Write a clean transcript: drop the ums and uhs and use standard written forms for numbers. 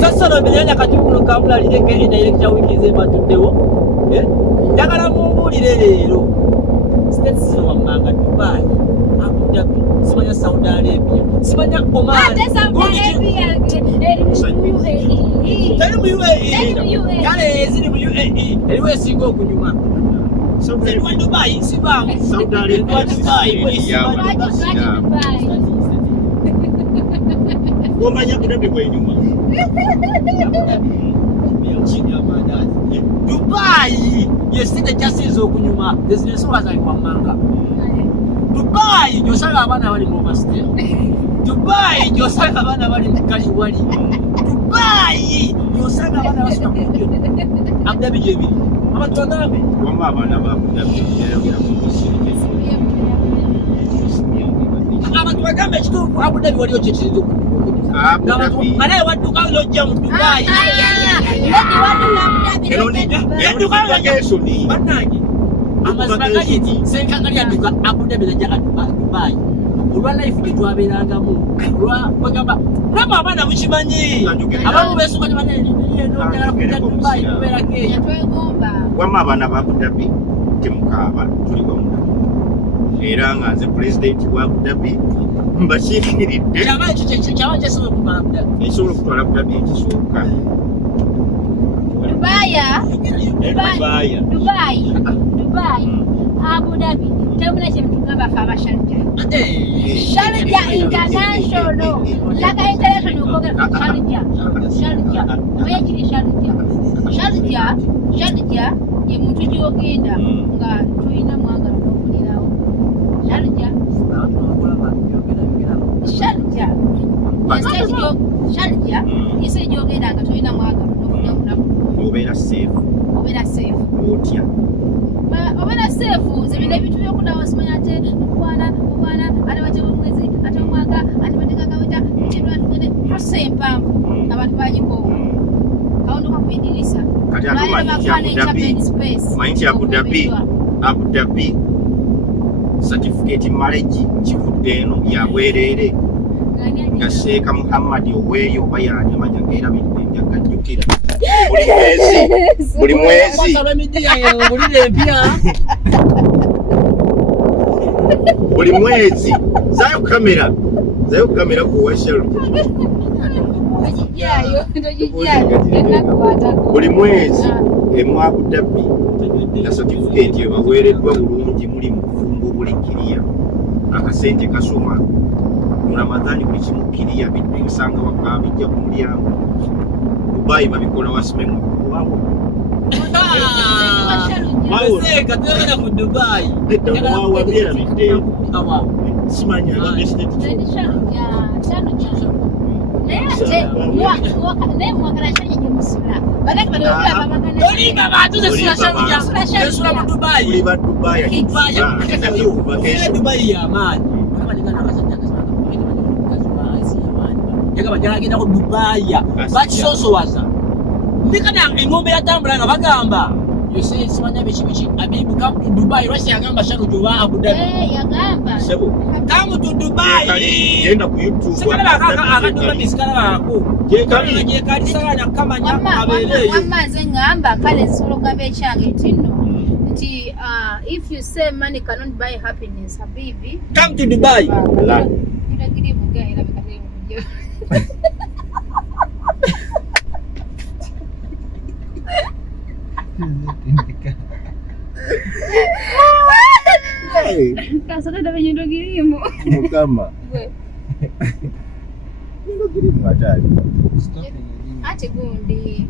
Sasa no bilenya kati kuno Kampala lireke edirector wiki ze batuddewo. Njagala mumbulire leero. States zo wamanga Dubai, Abu Dhabi, simanya Saudi Arabia, simanya Oman. Tell me UAE. Kale ziri mu UAE. Eliwe singo okunyuma. Saudi Dubai sibamu. Saudi Arabia Dubai. Wamanya Abu Dhabi kwa nyuma. Dubai, yesite Ekyasinze okunyuma. Destination wazali kwa manga. Dubai, yosanga abana bali mu university. Dubai, yosanga abana bali mu kali wali. Dubai, yosanga abana basoma ku Abu Dhabi jebi. Abantu bagambe wamba abana ba Abu Dhabi yayogera mu kusirike. Abantu bagambe kituufu Abu Dhabi waliyo kyekirinzo Abu Dhabi. Anaye wadduka lojja mu Dubai. Yaduka lojja ni bannange. Amazimagayiti senkangali yaduka Abu Dhabi najja Dubai. Olwa life tetwabeerangamu. Olwa bagamba lama abana mukimanyi. Abantu beesukanye banene njagala kujja Dubai kubeera Kenya. Wamma abana ba Abu Dhabi temukaaba tuli wamu. Era nga nze president wa Abu Dhabi mbasiikiridde. Kyaba kyesobola okutwala Abu Dhabi. Ekisobola okutwala Abu Dhabi ekisooka. Dubai, Abu Dhabi. Temuna kyemutugamba fe abasharja. Sharja international. Laka international okogera Sharja. Oya kiri Sharja ye muntu gyogenda nga tulina mwagala n'okulirawo. Sharja yese gyogenda nga tulina mwagala n'okulirawo. Obeera safe. Otya. Obera safe zibine bitu byokudawo simanya ate mukwana ate bache mwezi ate mwaka ate bateka kawita kitwa tugende prosempa abantu banyiko kaondoka kuidirisa kati Abu Dhabi certificate marriage kivudde eno ya bwerere nga Sheikh Muhammad oweyo bayani amanya ngera bitenge akajukira buli mwezi buli mwezi zayo kamera ku washel buli mwezi emu Abu Dhabi na certificate yo bawereddwa bulungi muli mufumbo buli kiriya akasente kasoma Ramadhani buli kimu kiriya bisanga wakabijja ku mulyango Dubai babikola wasimemu wawo Maseka tunaenda mu Dubai. Wawo bila miteo. Awa. Simanya la estate. Engombe yatambula nga bagamba yose simanya bichi abibu come to Dubai Russia yagamba shano juwa Abu Dhabi yagamba sebo come to Dubai yenda ku YouTube akaduma bisikala ako je kali sana kama nyama abele amaze ngamba kale solo gabe change tino nti if you say money cannot buy happiness habibi come to Dubai ila kidi buga ila bikatele mujio Kasana da Nyondo Girimo. Mukama. Nyondo Girimo atali. Ate gundi.